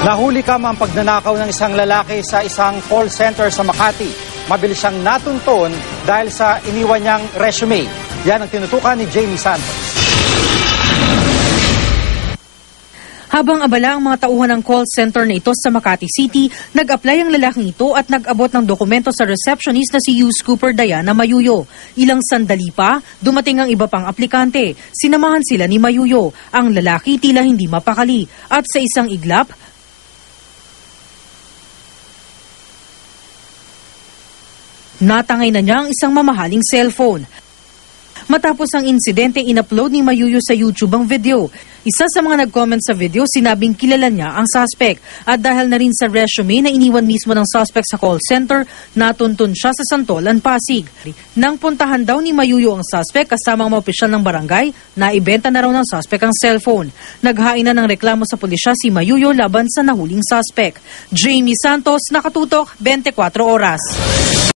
Nahuli ang pagnanakaw ng isang lalaki sa isang call center sa Makati. Mabilis siyang natunton dahil sa iniwan niyang resume. Yan ang tinutukan ni Jamie Santos. Habang abala ang mga tauhan ng call center na ito sa Makati City, nag-apply ang lalaking ito at nag-abot ng dokumento sa receptionist na si Hughes Cooper Diana Mayuyo. Ilang sandali pa, dumating ang iba pang aplikante. Sinamahan sila ni Mayuyo. Ang lalaki tila hindi mapakali. At sa isang iglap, natangay na niya ang isang mamahaling cellphone. Matapos ang insidente, in-upload ni Mayuyo sa YouTube ang video. Isa sa mga nag-comment sa video, sinabing kilala niya ang suspect. At dahil na rin sa resume na iniwan mismo ng suspect sa call center, natuntun siya sa Santolan, Pasig. Nang puntahan daw ni Mayuyo ang suspect kasama ang mga opisyal ng barangay, naibenta na raw ng suspect ang cellphone. Naghain na ng reklamo sa pulisya si Mayuyo laban sa nahuling suspect. Jamie Santos, Nakatutok, 24 Oras.